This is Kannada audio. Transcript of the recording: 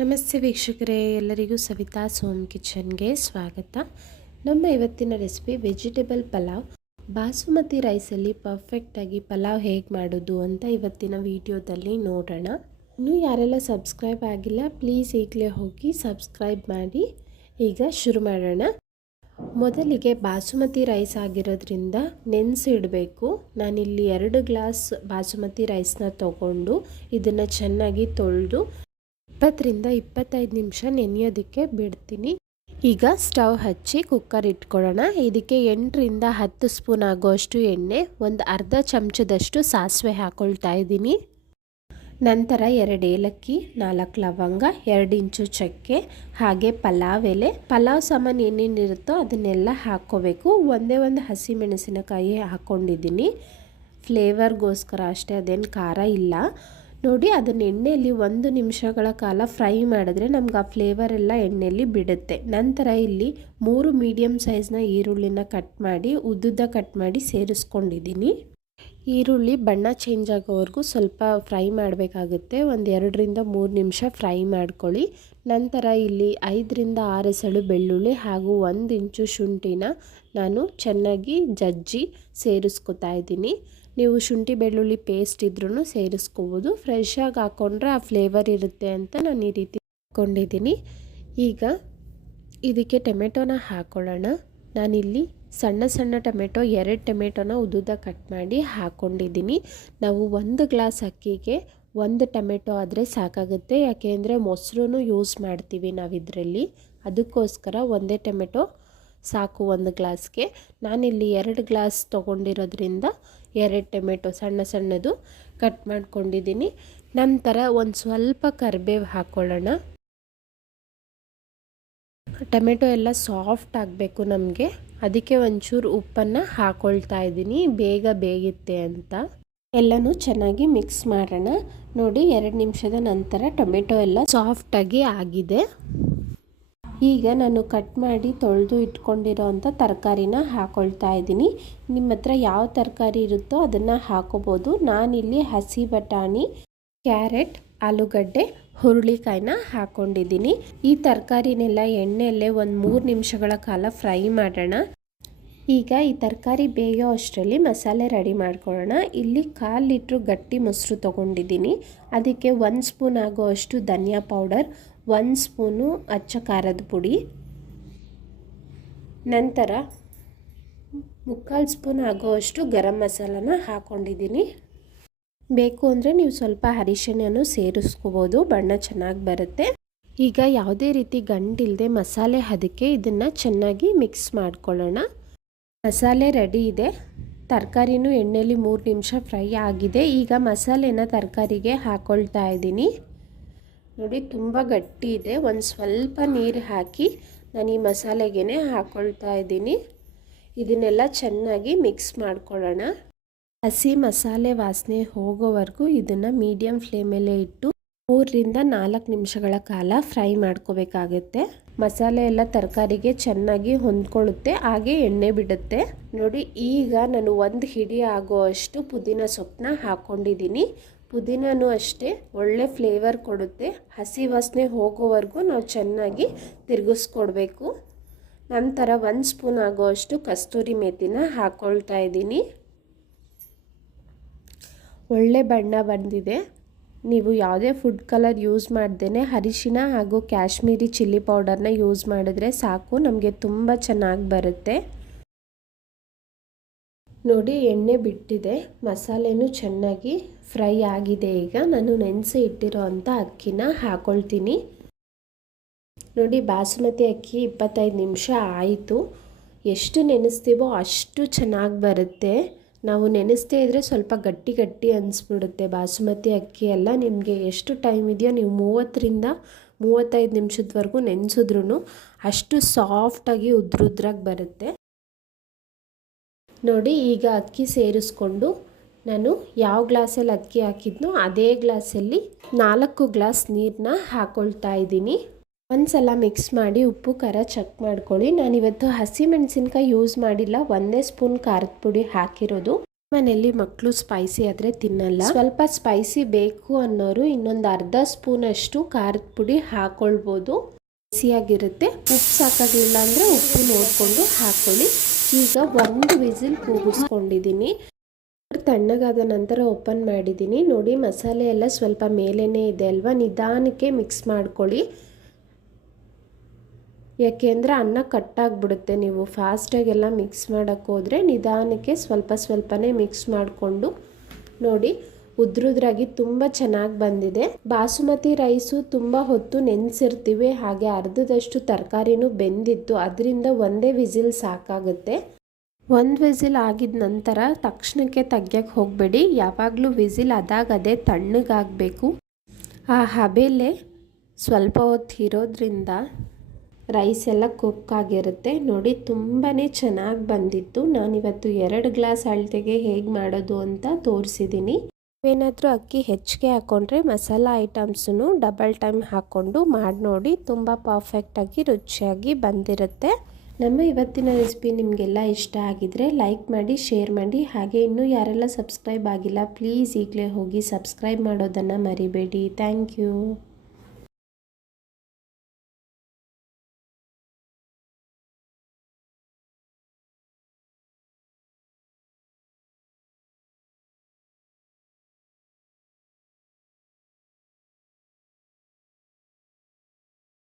ನಮಸ್ತೆ ವೀಕ್ಷಕರೇ, ಎಲ್ಲರಿಗೂ ಸವಿತಾಸ್ ಹೋಮ್ ಕಿಚನ್ಗೆ ಸ್ವಾಗತ. ನಮ್ಮ ಇವತ್ತಿನ ರೆಸಿಪಿ ವೆಜಿಟೇಬಲ್ ಪಲಾವ್. ಬಾಸುಮತಿ ರೈಸಲ್ಲಿ ಪರ್ಫೆಕ್ಟಾಗಿ ಪಲಾವ್ ಹೇಗೆ ಮಾಡೋದು ಅಂತ ಇವತ್ತಿನ ವಿಡಿಯೋದಲ್ಲಿ ನೋಡೋಣ. ಇನ್ನೂ ಯಾರೆಲ್ಲ ಸಬ್ಸ್ಕ್ರೈಬ್ ಆಗಿಲ್ಲ ಪ್ಲೀಸ್ ಈಗಲೇ ಹೋಗಿ ಸಬ್ಸ್ಕ್ರೈಬ್ ಮಾಡಿ. ಈಗ ಶುರು ಮಾಡೋಣ. ಮೊದಲಿಗೆ ಬಾಸುಮತಿ ರೈಸ್ ಆಗಿರೋದ್ರಿಂದ ನೆನೆಸಿಡಬೇಕು. ನಾನಿಲ್ಲಿ 2 ಗ್ಲಾಸ್ ಬಾಸುಮತಿ ರೈಸ್ನ ತೊಗೊಂಡು ಇದನ್ನು ಚೆನ್ನಾಗಿ ತೊಳೆದು 20ರಿಂದ 25 ನಿಮಿಷ ನೆನೆಯೋದಕ್ಕೆ ಬಿಡ್ತೀನಿ. ಈಗ ಸ್ಟವ್ ಹಚ್ಚಿ ಕುಕ್ಕರ್ ಇಟ್ಕೊಳ್ಳೋಣ. ಇದಕ್ಕೆ 8ರಿಂದ 10 ಸ್ಪೂನ್ ಆಗೋಷ್ಟು ಎಣ್ಣೆ, ಒಂದು ಅರ್ಧ ಚಮಚದಷ್ಟು ಸಾಸಿವೆ ಹಾಕ್ಕೊಳ್ತಾ ಇದ್ದೀನಿ. ನಂತರ 2 ಏಲಕ್ಕಿ, 4 ಲವಂಗ, 2 ಇಂಚು ಚಕ್ಕೆ, ಹಾಗೆ ಪಲಾವ್ ಎಲೆ, ಪಲಾವ್ ಸಾಮಾನು ಏನೇನಿರುತ್ತೋ ಅದನ್ನೆಲ್ಲ ಹಾಕ್ಕೋಬೇಕು. ಒಂದೇ ಒಂದು ಹಸಿ ಮೆಣಸಿನಕಾಯಿ ಹಾಕ್ಕೊಂಡಿದ್ದೀನಿ, ಫ್ಲೇವರ್ಗೋಸ್ಕರ ಅಷ್ಟೇ, ಅದೇನು ಖಾರ ಇಲ್ಲ. ನೋಡಿ, ಅದನ್ನು ಎಣ್ಣೆಯಲ್ಲಿ 1 ನಿಮಿಷಗಳ ಕಾಲ ಫ್ರೈ ಮಾಡಿದ್ರೆ ನಮ್ಗೆ ಆ ಫ್ಲೇವರ್ ಎಲ್ಲ ಎಣ್ಣೆಯಲ್ಲಿ ಬಿಡುತ್ತೆ. ನಂತರ ಇಲ್ಲಿ 3 ಮೀಡಿಯಮ್ ಸೈಜ್ನ ಈರುಳ್ಳಿನ ಕಟ್ ಮಾಡಿ ಉದ್ದುದ್ದ ಕಟ್ ಮಾಡಿ ಸೇರಿಸ್ಕೊಂಡಿದ್ದೀನಿ. ಈರುಳ್ಳಿ ಬಣ್ಣ ಚೇಂಜ್ ಆಗೋವರೆಗೂ ಸ್ವಲ್ಪ ಫ್ರೈ ಮಾಡಬೇಕಾಗುತ್ತೆ. ಒಂದು 2ರಿಂದ 3 ನಿಮಿಷ ಫ್ರೈ ಮಾಡ್ಕೊಳ್ಳಿ. ನಂತರ ಇಲ್ಲಿ 5ರಿಂದ 6 ಎಸಳು ಬೆಳ್ಳುಳ್ಳಿ ಹಾಗೂ 1 ಇಂಚು ಶುಂಠಿನ ನಾನು ಚೆನ್ನಾಗಿ ಜಜ್ಜಿ ಸೇರಿಸ್ಕೊತಾ ಇದ್ದೀನಿ. ನೀವು ಶುಂಠಿ ಬೆಳ್ಳುಳ್ಳಿ ಪೇಸ್ಟ್ ಇದ್ರೂ ಸೇರಿಸ್ಕೋಬೋದು. ಫ್ರೆಶ್ ಆಗಿ ಹಾಕ್ಕೊಂಡ್ರೆ ಆ ಫ್ಲೇವರ್ ಇರುತ್ತೆ ಅಂತ ನಾನು ಈ ರೀತಿ ಹಾಕ್ಕೊಂಡಿದ್ದೀನಿ. ಈಗ ಇದಕ್ಕೆ ಟೊಮೆಟೊನ ಹಾಕ್ಕೊಳ್ಳೋಣ. ನಾನಿಲ್ಲಿ ಸಣ್ಣ ಟೊಮೆಟೊ 2 ಟೊಮೆಟೊನ ಉದ್ದುದ್ದ ಕಟ್ ಮಾಡಿ ಹಾಕ್ಕೊಂಡಿದ್ದೀನಿ. ನಾವು 1 ಗ್ಲಾಸ್ ಅಕ್ಕಿಗೆ 1 ಟೊಮೆಟೊ ಆದರೆ ಸಾಕಾಗುತ್ತೆ, ಯಾಕೆಂದರೆ ಮೊಸರು ಯೂಸ್ ಮಾಡ್ತೀವಿ ನಾವಿದರಲ್ಲಿ. ಅದಕ್ಕೋಸ್ಕರ 1 ಟೊಮೆಟೊ ಸಾಕು 1 ಗ್ಲಾಸ್ಗೆ. ನಾನಿಲ್ಲಿ 2 ಗ್ಲಾಸ್ ತೊಗೊಂಡಿರೋದ್ರಿಂದ 2 ಟೊಮೆಟೊ ಸಣ್ಣದು ಕಟ್ ಮಾಡ್ಕೊಂಡಿದ್ದೀನಿ. ನಂತರ ಒಂದು ಸ್ವಲ್ಪ ಕರಿಬೇವು ಹಾಕ್ಕೊಳ್ಳೋಣ. ಟೊಮೆಟೊ ಎಲ್ಲ ಸಾಫ್ಟ್ ಆಗಬೇಕು ನಮಗೆ, ಅದಕ್ಕೆ ಒಂಚೂರು ಉಪ್ಪನ್ನು ಹಾಕ್ಕೊಳ್ತಾ ಇದ್ದೀನಿ, ಬೇಗ ಬೇಯುತ್ತೆ ಅಂತ. ಎಲ್ಲನೂ ಚೆನ್ನಾಗಿ ಮಿಕ್ಸ್ ಮಾಡೋಣ. ನೋಡಿ, 2 ನಿಮಿಷದ ನಂತರ ಟೊಮೆಟೊ ಎಲ್ಲ ಸಾಫ್ಟಾಗಿ ಆಗಿದೆ. ಈಗ ನಾನು ಕಟ್ ಮಾಡಿ ತೊಳೆದು ಇಟ್ಕೊಂಡಿರೋ ಅಂಥ ತರಕಾರಿನ ಹಾಕ್ಕೊಳ್ತಾ ಇದ್ದೀನಿ. ನಿಮ್ಮ ಹತ್ರ ಯಾವ ತರಕಾರಿ ಇರುತ್ತೋ ಅದನ್ನು ಹಾಕೋಬೋದು. ನಾನಿಲ್ಲಿ ಹಸಿ ಬಟಾಣಿ, ಕ್ಯಾರೆಟ್, ಆಲೂಗಡ್ಡೆ, ಹುರುಳಿಕಾಯಿನ ಹಾಕ್ಕೊಂಡಿದ್ದೀನಿ. ಈ ತರಕಾರಿನೆಲ್ಲ ಎಣ್ಣೆಯಲ್ಲೇ ಒಂದು 3 ನಿಮಿಷಗಳ ಕಾಲ ಫ್ರೈ ಮಾಡೋಣ. ಈಗ ಈ ತರಕಾರಿ ಬೇಯೋ ಅಷ್ಟರಲ್ಲಿ ಮಸಾಲೆ ರೆಡಿ ಮಾಡ್ಕೊಳ್ಳೋಣ. ಇಲ್ಲಿ 1/4 ಲೀಟ್ರ್ ಗಟ್ಟಿ ಮೊಸರು ತೊಗೊಂಡಿದ್ದೀನಿ. ಅದಕ್ಕೆ 1 ಸ್ಪೂನ್ ಆಗೋ ಅಷ್ಟು ಧನಿಯಾ ಪೌಡರ್, 1 ಸ್ಪೂನು ಅಚ್ಚ ಖಾರದ ಪುಡಿ, ನಂತರ 3/4 ಸ್ಪೂನ್ ಆಗೋವಷ್ಟು ಗರಂ ಮಸಾಲನ ಹಾಕ್ಕೊಂಡಿದ್ದೀನಿ. ಬೇಕು ಅಂದರೆ ನೀವು ಸ್ವಲ್ಪ ಅರಿಶಿಣನೂ ಸೇರಿಸ್ಕೋಬೋದು, ಬಣ್ಣ ಚೆನ್ನಾಗಿ ಬರುತ್ತೆ. ಈಗ ಯಾವುದೇ ರೀತಿ ಗಂಟಿಲ್ಲದೆ ಮಸಾಲೆ ಹದಕ್ಕೆ ಇದನ್ನು ಚೆನ್ನಾಗಿ ಮಿಕ್ಸ್ ಮಾಡ್ಕೊಳ್ಳೋಣ. ಮಸಾಲೆ ರೆಡಿ ಇದೆ. ತರಕಾರಿನೂ ಎಣ್ಣೆಯಲ್ಲಿ 3 ನಿಮಿಷ ಫ್ರೈ ಆಗಿದೆ. ಈಗ ಮಸಾಲೆನ ತರಕಾರಿಗೆ ಹಾಕ್ಕೊಳ್ತಾ ಇದ್ದೀನಿ. ನೋಡಿ, ತುಂಬ ಗಟ್ಟಿ ಇದೆ. ಒಂದು ಸ್ವಲ್ಪ ನೀರು ಹಾಕಿ ನಾನು ಈ ಮಸಾಲೆಗೆ ಹಾಕ್ಕೊಳ್ತಾ ಇದ್ದೀನಿ. ಇದನ್ನೆಲ್ಲ ಚೆನ್ನಾಗಿ ಮಿಕ್ಸ್ ಮಾಡ್ಕೊಳ್ಳೋಣ. ಹಸಿ ಮಸಾಲೆ ವಾಸನೆ ಹೋಗೋವರೆಗೂ ಇದನ್ನು ಮೀಡಿಯಮ್ ಫ್ಲೇಮಲ್ಲೇ ಇಟ್ಟು 3ರಿಂದ 4 ನಿಮಿಷಗಳ ಕಾಲ ಫ್ರೈ ಮಾಡ್ಕೋಬೇಕಾಗುತ್ತೆ. ಮಸಾಲೆ ಎಲ್ಲ ತರಕಾರಿಗೆ ಚೆನ್ನಾಗಿ ಹೊಂದ್ಕೊಳ್ಳುತ್ತೆ, ಹಾಗೆ ಎಣ್ಣೆ ಬಿಡುತ್ತೆ. ನೋಡಿ, ಈಗ ನಾನು 1 ಹಿಡಿ ಆಗೋ ಅಷ್ಟು ಪುದೀನ ಸೊಪ್ಪನ್ನ ಹಾಕ್ಕೊಂಡಿದ್ದೀನಿ. ಪುದೀನೂ ಅಷ್ಟೇ ಒಳ್ಳೆ ಫ್ಲೇವರ್ ಕೊಡುತ್ತೆ. ಹಸಿ ವಾಸನೆ ಹೋಗೋವರೆಗೂ ನಾವು ಚೆನ್ನಾಗಿ ತಿರುಗಿಸ್ಕೊಡ್ಬೇಕು. ನಂತರ 1 ಸ್ಪೂನ್ ಆಗೋ ಅಷ್ಟು ಕಸ್ತೂರಿ ಮೇಥಿನ ಹಾಕ್ಕೊಳ್ತಾ ಇದ್ದೀನಿ. ಒಳ್ಳೆ ಬಣ್ಣ ಬಂದಿದೆ. ನೀವು ಯಾವುದೇ ಫುಡ್ ಕಲರ್ ಯೂಸ್ ಮಾಡ್ದೇ ಅರಿಶಿನ ಹಾಗೂ ಕಾಶ್ಮೀರಿ ಚಿಲ್ಲಿ ಪೌಡರ್ನ ಯೂಸ್ ಮಾಡಿದ್ರೆ ಸಾಕು, ನಮಗೆ ತುಂಬ ಚೆನ್ನಾಗಿ ಬರುತ್ತೆ. ನೋಡಿ, ಎಣ್ಣೆ ಬಿಟ್ಟಿದೆ, ಮಸಾಲೆನೂ ಚೆನ್ನಾಗಿ ಫ್ರೈ ಆಗಿದೆ. ಈಗ ನಾನು ನೆನೆಸಿ ಇಟ್ಟಿರೋ ಅಂಥ ಅಕ್ಕಿನ ಹಾಕ್ಕೊಳ್ತೀನಿ. ನೋಡಿ, ಬಾಸುಮತಿ ಅಕ್ಕಿ 25 ನಿಮಿಷ ಆಯಿತು. ಎಷ್ಟು ನೆನೆಸ್ತೀವೋ ಅಷ್ಟು ಚೆನ್ನಾಗಿ ಬರುತ್ತೆ. ನಾವು ನೆನೆಸ್ದೇ ಇದ್ದರೆ ಸ್ವಲ್ಪ ಗಟ್ಟಿ ಅನಿಸ್ಬಿಡುತ್ತೆ ಬಾಸುಮತಿ ಅಕ್ಕಿ ಎಲ್ಲ. ನಿಮಗೆ ಎಷ್ಟು ಟೈಮ್ ಇದೆಯೋ ನೀವು 30ರಿಂದ 35 ನಿಮಿಷದವರೆಗೂ ನೆನೆಸಿದ್ರೂ ಅಷ್ಟು ಸಾಫ್ಟಾಗಿ ಉದ್ರಾಗಿ ಬರುತ್ತೆ. ನೋಡಿ, ಈಗ ಅಕ್ಕಿ ಸೇರಿಸ್ಕೊಂಡು ನಾನು ಯಾವ ಗ್ಲಾಸಲ್ಲಿ ಅಕ್ಕಿ ಹಾಕಿದ್ನೋ ಅದೇ ಗ್ಲಾಸಲ್ಲಿ 4 ಗ್ಲಾಸ್ ನೀರನ್ನ ಹಾಕ್ಕೊಳ್ತಾ ಇದ್ದೀನಿ. ಒಂದ್ಸಲ ಮಿಕ್ಸ್ ಮಾಡಿ ಉಪ್ಪು ಖಾರ ಚೆಕ್ ಮಾಡ್ಕೊಳ್ಳಿ. ನಾನಿವತ್ತು ಹಸಿ ಮೆಣಸಿನ್ಕಾಯಿ ಯೂಸ್ ಮಾಡಿಲ್ಲ, 1 ಸ್ಪೂನ್ ಖಾರದ ಪುಡಿ ಹಾಕಿರೋದು. ಮನೆಯಲ್ಲಿ ಮಕ್ಕಳು ಸ್ಪೈಸಿ ಆದರೆ ತಿನ್ನಲ್ಲ. ಸ್ವಲ್ಪ ಸ್ಪೈಸಿ ಬೇಕು ಅನ್ನೋರು ಇನ್ನೊಂದು ಅರ್ಧ ಸ್ಪೂನಷ್ಟು ಖಾರದ ಪುಡಿ ಹಾಕ್ಕೊಳ್ಬೋದು. ಸ್ಪೈಸಿಯಾಗಿರುತ್ತೆ. ಉಪ್ಪು ಸಾಕಾಗಲಿಲ್ಲ ಅಂದರೆ ಉಪ್ಪು ನೋಡಿಕೊಂಡು ಹಾಕ್ಕೊಳ್ಳಿ. ಈಗ 1 ವಿಸಿಲ್ ಕೂಗಿಸ್ಕೊಂಡಿದ್ದೀನಿ. ತಣ್ಣಗಾದ ನಂತರ ಓಪನ್ ಮಾಡಿದ್ದೀನಿ. ನೋಡಿ ಮಸಾಲೆ ಎಲ್ಲ ಸ್ವಲ್ಪ ಮೇಲೇ ಇದೆ ಅಲ್ವಾ, ನಿಧಾನಕ್ಕೆ ಮಿಕ್ಸ್ ಮಾಡ್ಕೊಳ್ಳಿ. ಯಾಕೆಂದರೆ ಅನ್ನ ಕಟ್ಟಾಗ್ಬಿಡುತ್ತೆ. ನೀವು ಫಾಸ್ಟಾಗೆಲ್ಲ ಮಿಕ್ಸ್ ಮಾಡೋಕ್ಕೆ ಹೋದರೆ ನಿಧಾನಕ್ಕೆ ಸ್ವಲ್ಪನೇ ಮಿಕ್ಸ್ ಮಾಡಿಕೊಂಡು ನೋಡಿ ಉದ್ರುದ್ರಾಗಿ ತುಂಬ ಚೆನ್ನಾಗಿ ಬಂದಿದೆ. ಬಾಸುಮತಿ ರೈಸು ತುಂಬ ಹೊತ್ತು ನೆನೆಸಿರ್ತೀವಿ, ಹಾಗೆ ಅರ್ಧದಷ್ಟು ತರಕಾರಿನೂ ಬೆಂದಿತ್ತು. ಅದರಿಂದ ಒಂದೇ ವಿಸಿಲ್ ಸಾಕಾಗುತ್ತೆ. 1 ವಿಸಿಲ್ ಆಗಿದ ನಂತರ ತಕ್ಷಣಕ್ಕೆ ತೆಗ್ಯಕ್ಕೆ ಹೋಗಬೇಡಿ. ಯಾವಾಗಲೂ ವಿಸಿಲ್ ಅದಾಗದೇ ತಣ್ಣಗಾಗಬೇಕು. ಆ ಹಬೆಲೆ ಸ್ವಲ್ಪ ಹೊತ್ತು ಇರೋದ್ರಿಂದ ರೈಸ್ ಎಲ್ಲ ಕುಕ್ ಆಗಿರುತ್ತೆ. ನೋಡಿ ತುಂಬಾ ಚೆನ್ನಾಗಿ ಬಂದಿತ್ತು. ನಾನಿವತ್ತು 2 ಗ್ಲಾಸ್ ಅಳತೆಗೆ ಹೇಗೆ ಮಾಡೋದು ಅಂತ ತೋರಿಸಿದ್ದೀನಿ. ಏನಾದರೂ ಅಕ್ಕಿ ಹೆಚ್ಚಿಗೆ ಹಾಕ್ಕೊಂಡ್ರೆ ಮಸಾಲ ಐಟಮ್ಸನ್ನು ಡಬಲ್ ಟೈಮ್ ಹಾಕ್ಕೊಂಡು ಮಾಡಿ ನೋಡಿ, ತುಂಬ ಪರ್ಫೆಕ್ಟಾಗಿ ರುಚಿಯಾಗಿ ಬಂದಿರುತ್ತೆ. ನಮ್ಮ ಇವತ್ತಿನ ರೆಸಿಪಿ ನಿಮಗೆಲ್ಲ ಇಷ್ಟ ಆಗಿದರೆ ಲೈಕ್ ಮಾಡಿ, ಶೇರ್ ಮಾಡಿ. ಹಾಗೆ ಇನ್ನೂ ಯಾರೆಲ್ಲ ಸಬ್ಸ್ಕ್ರೈಬ್ ಆಗಿಲ್ಲ ಪ್ಲೀಸ್ ಈಗಲೇ ಹೋಗಿ ಸಬ್ಸ್ಕ್ರೈಬ್ ಮಾಡೋದನ್ನು ಮರಿಬೇಡಿ. Thank you.